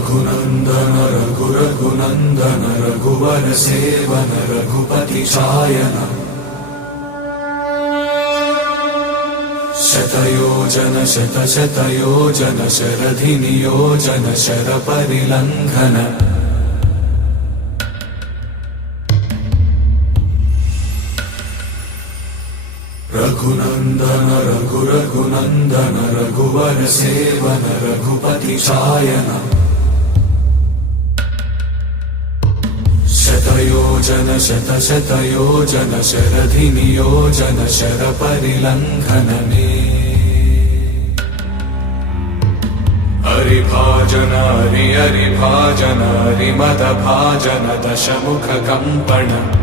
Raghunandan रघुरघुनन्दन Raghubar seven Raghupati चायन शतयोजन शतशतयोजन शरधिनियोजन शरपरिलङ्घन Raghunandan रघुरघुनन्दन Raghubar seven Raghupati चायन शतयोजन शतशतयोजन शरधिनियोजन शरपरिलङ्घन हरिभाजन हरिभाजन हरिमदभाजन Deshmukh कम्पण